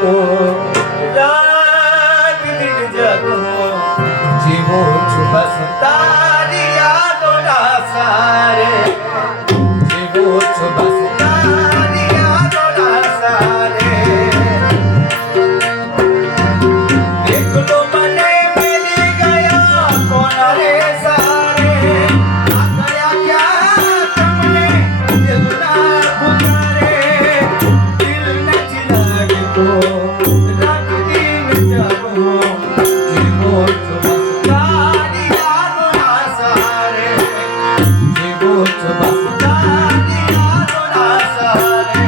को रात दिन जगो जीवो छु बस तारी यादों ना सारे जीवो छु बस तारी यादों ना सारे देख लो मने मिल गया कौन रे सारे आ गया क्या तुमने दिल ना पुकारे दिल न चिरागे को रात दिन जगो जीवो छु बस तारी यादों ना सारे जीवो छु बस तारी यादों ना सारे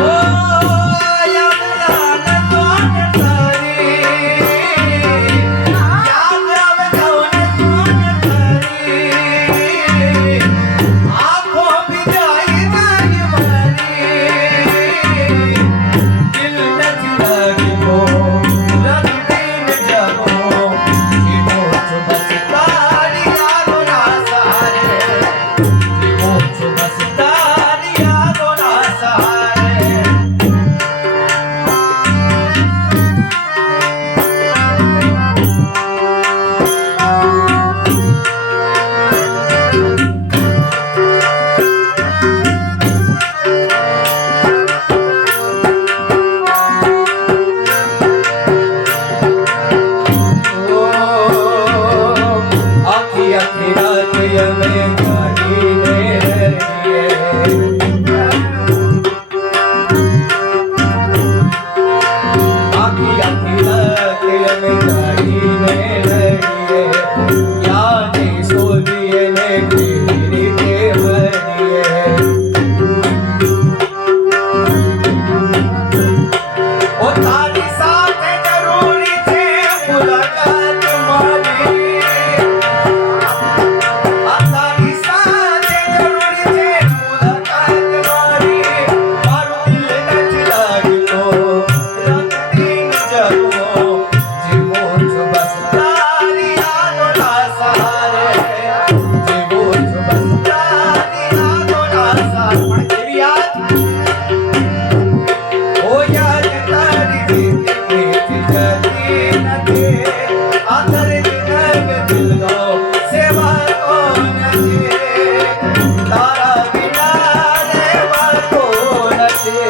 ओ याद याद कौन तारी याद आवे कौन तारी आँखों भी जाई जाई मारी दिल न चिरागे को रात दिन जगो जीवो छु बस तारी यादों ना सारे जीवो छु बस तारी यादों ना सारे आखी आखी रात में गाड़ी ले रही है आखी आखी रात में गाड़ी ले रही है यादें सोचिए लेके मेरी बेवड़ी है ओ तारी साथ जरूरी थे मुलाकात तुम्हारी आसानी साथ जरूरी थे मुलाकात तुम्हारी मारो दिल न चिरागे को रात दिन जगो जीवो छु बस तारी यादों ना सारे जीवो छु बस तारी यादों ना सारे पण केवी याद ओ याद तारी जिंदगी जाती न दे आखर दिन दिल नो सेवा कौन दे तारा बिना रेवा कौन दे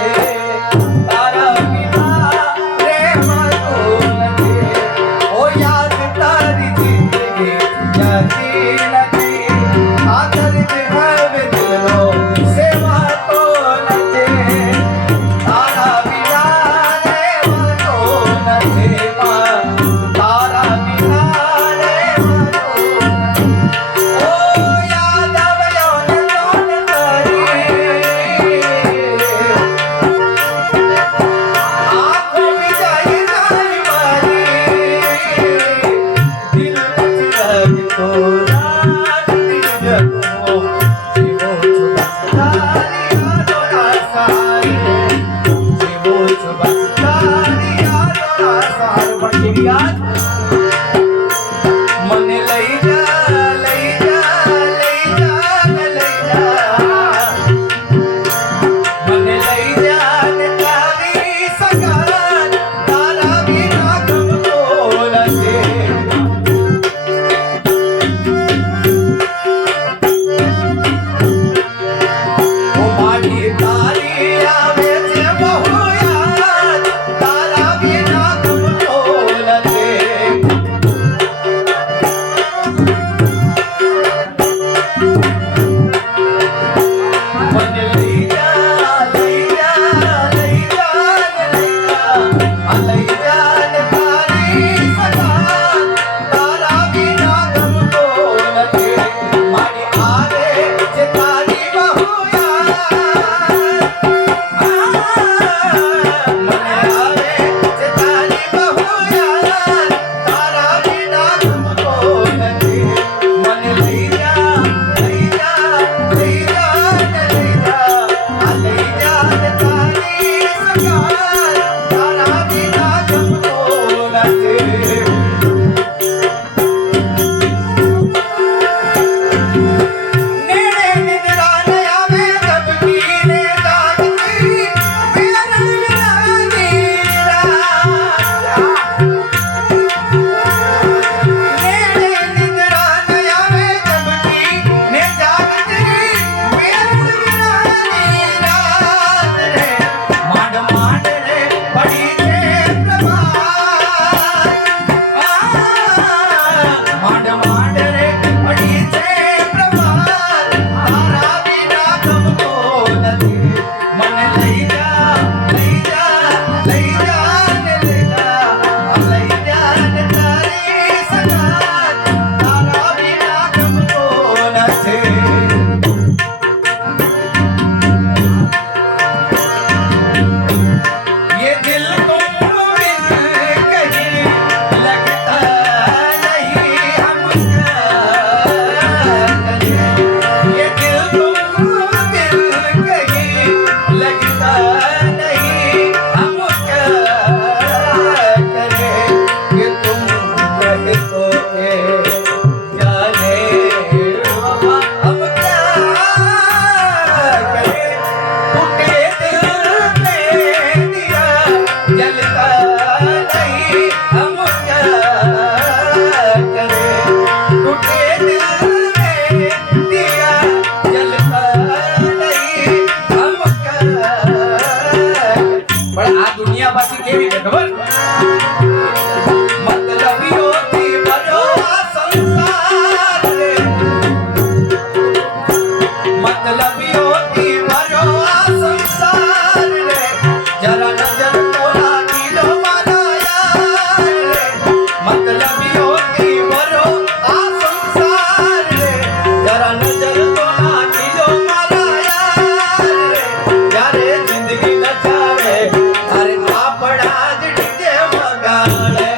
तारा बिना रेवा कौन दे ओ याद तारी जिंदगी जाती न दे आखर दिन दिल नो सेवा कौन दे तारा बिना रेवा कौन दे तारा बिना रेवा कौन दे ओ याद आवे कौन तारी आँखों में जाई जाई मारी दिल न चिरागे को रात दिन जगो जीवो छु बस तारी यादों ना सारे जीवो छु बस तारी यादों ना सारे पण केवी याद मने लई जा लई जा लई जा लई जा मने लई जा तारी सगात तारा बिना गम कौन दे કેવી છે ખબર मतलबियोથી ભર્યો આ સંસાર રે मतलबियोથી ભર્યો આ સંસાર રે જરા નજર તો નાખી લો મારા યાર રે मतलबियोથી ભર્યો આ સંસાર રે જરા નજર તો નાખી લો મારા યાર રે જ્યારે જિંદગી નચાવે તારે આપણા જ ડીજે વગાડે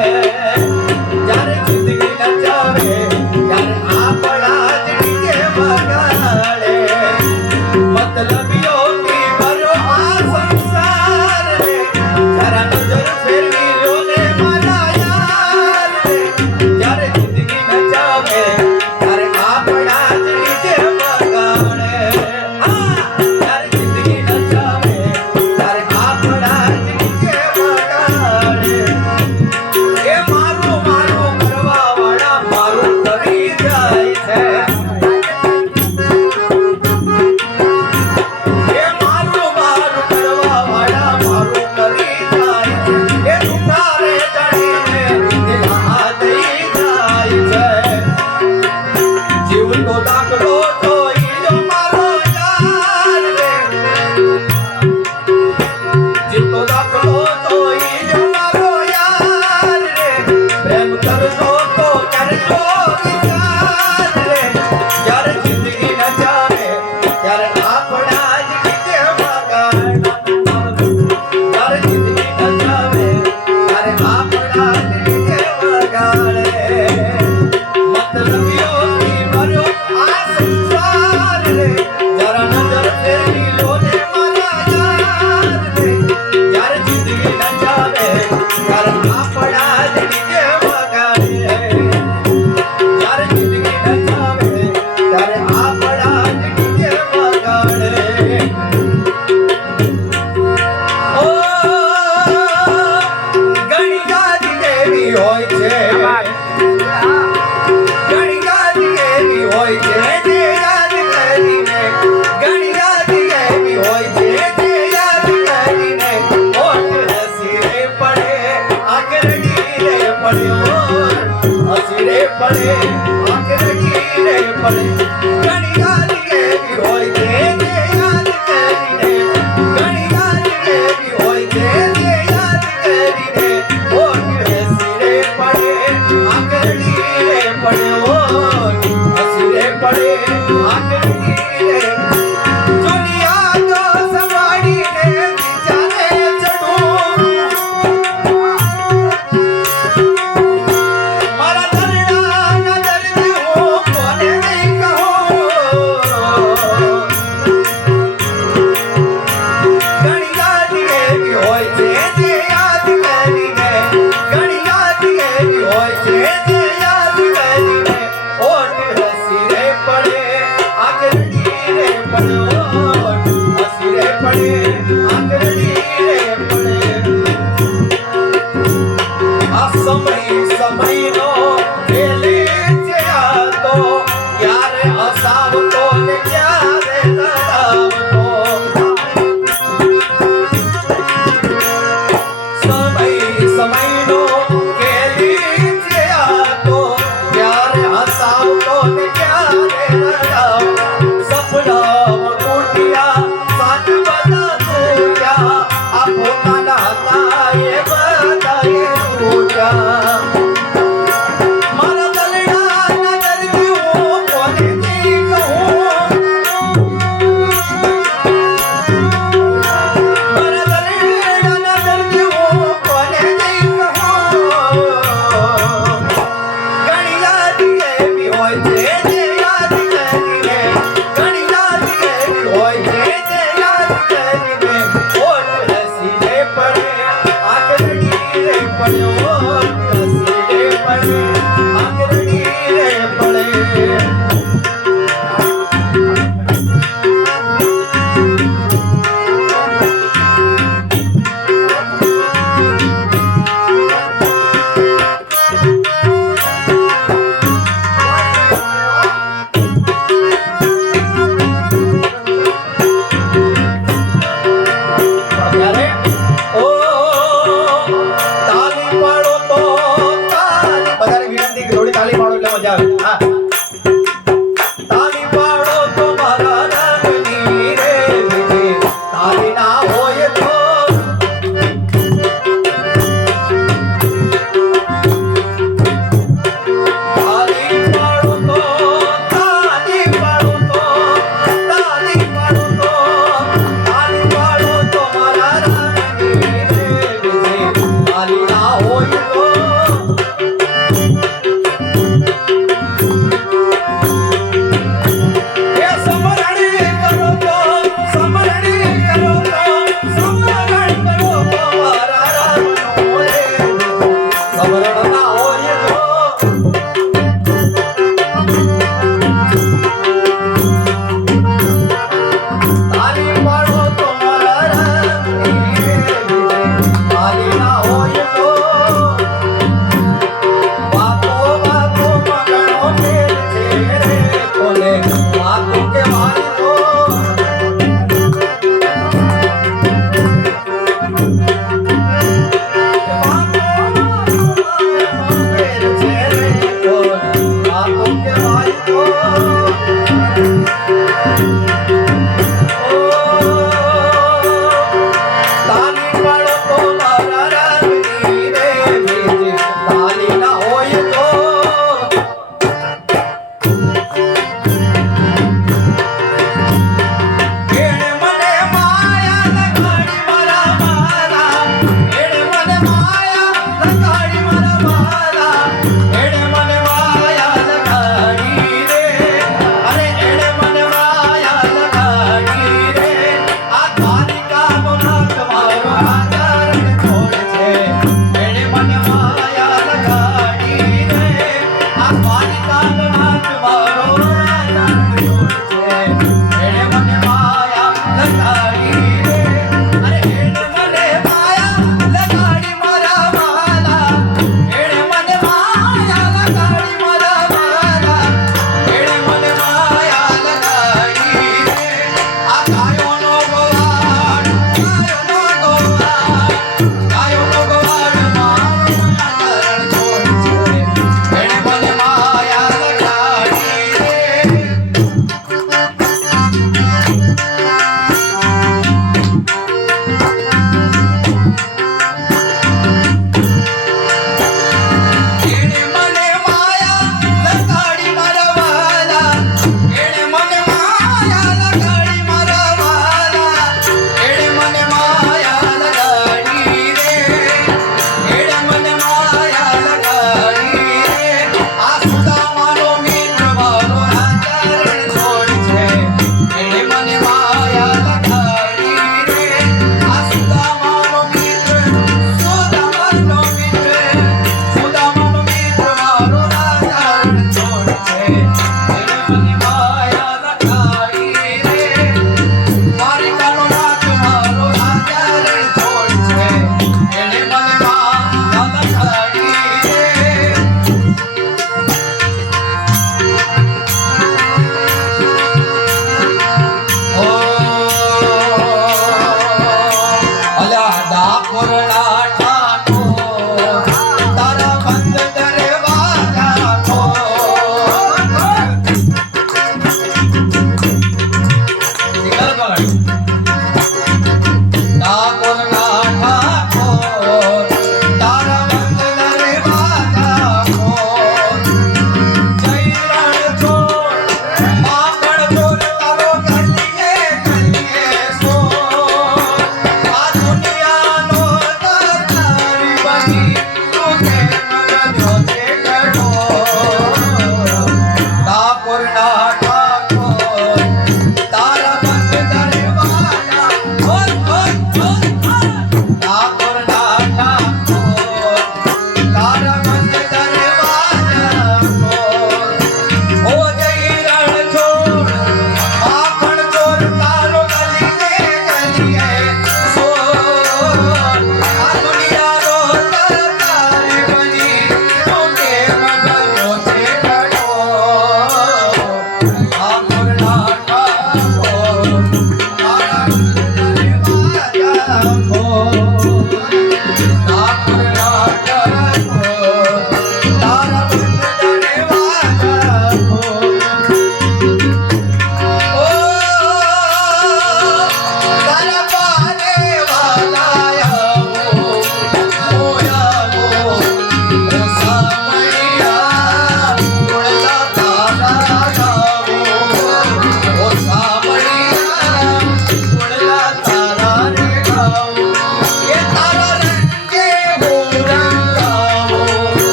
જ્યારે જિંદગી નચાવે ત્યારે આપણા જ ડીજે વગાડે मतलबियोથી ભર્યો આ સંસાર રે જરા નજર ફેરવી લો ને મારા યાર રે જ્યારે જિંદગી નચાવે ત્યારે આપણા જ ડીજે વગાડે જ્યારે જિંદગી નચાવે ત્યારે આપણા જ ડીજે વગાડે એ મારું મારું કરવા વાળા મારું કરી જાય છે એ મારું મારું કરવા વાળા મારું કરી જાય છે એ ઉતારે ચડીને દિલા દઈ જાય છે જીવતો દાખલો જોઈ લો મારો યાર રે જીવતો દાખલો જોઈ લો મારો યાર રે પ્રેમ કરશો તો કરજો વિચાર રે જ્યારે જિંદગી નચાવે ત્યારે આપણા જ ડીજે વગાડે જ્યારે જિંદગી નચાવે ત્યારે આપણા જ ડીજે વગાડે मतलबियोથી ભર્યો આ સંસાર રે જરા નજર ફેરવી લો ને મારા યાર રે જ્યારે જિંદગી નચાવે ત્યારે આપણા જ ડીજે વગાડે જ્યારે જિંદગી નચાવે ત્યારે આપણા જ ડીજે વગાડે ઓ ઘણી ગાદી દેવી હોય છે ઘણી ગાદી એવી હોય છે જે યાદ કરીને ઘણી ગાદી એવી હોય છે જે યાદ કરીને ઓઠ હસી રે પડે આંખ રડી રે પડે હસી રે પડે આંખ રડી રે પડે ઘણી ગાદી એવી હોય છે જે યાદ કરીને ઘણી ગાદી એવી હોય છે જે યાદ કરીને ઓઠ હસી રે પડે આંખ રડી રે પડે હસી રે પડે આંખ રડી રે દુનિયા તો સંભાળીને વિચારે ચડું મારા દરડા નજર હું કોને નહીં કહું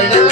रडत